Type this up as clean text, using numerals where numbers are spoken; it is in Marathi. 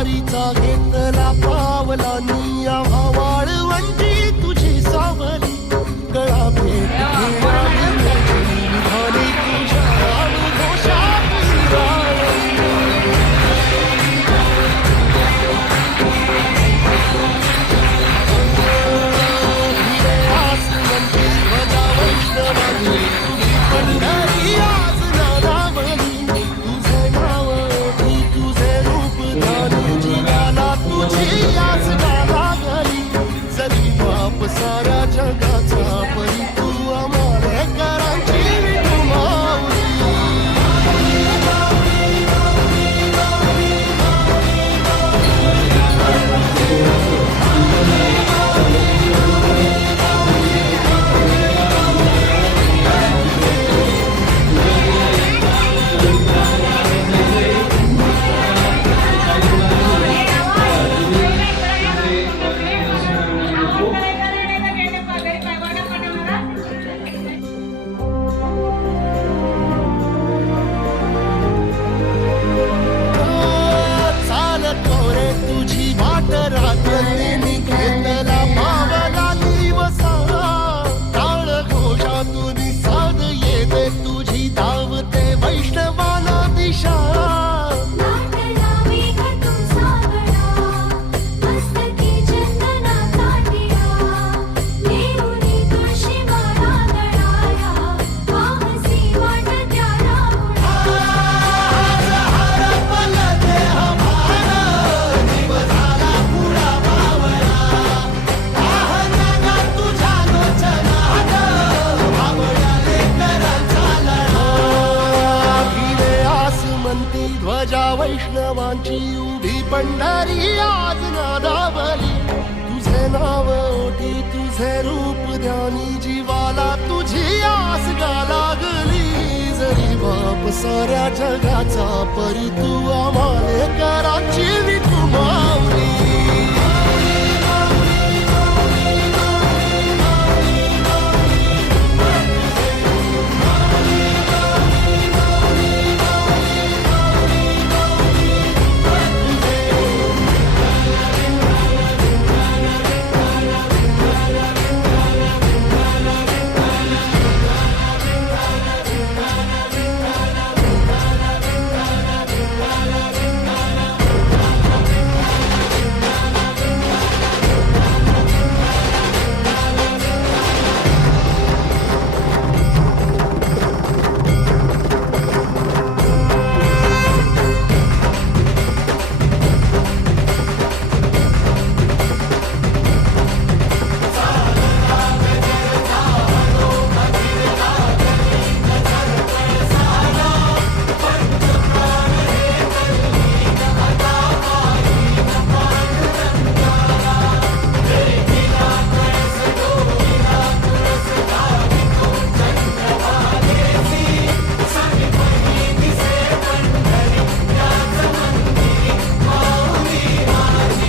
वारीचा घेतला पावलांनी आम्हा वाळवंटी तुझी सावली गळा भेट घेणारी निघाली तुझ्या घोषात पंढरी आज नादावली तुझे नाव तुझे रूप ध्यानी जीवाला तुझी आस लागली जरी बाप साऱ्या जगाचा परी तू आम्हाला करांची ध्वजा वैष्णवांची उभी पंढरी आज नादावली तुझे नाव ओठी तुझे रूप ध्यानी जीवाला तुझी आस लागली जरी बाप साऱ्या जगाचा परी तू आम्हाला कराची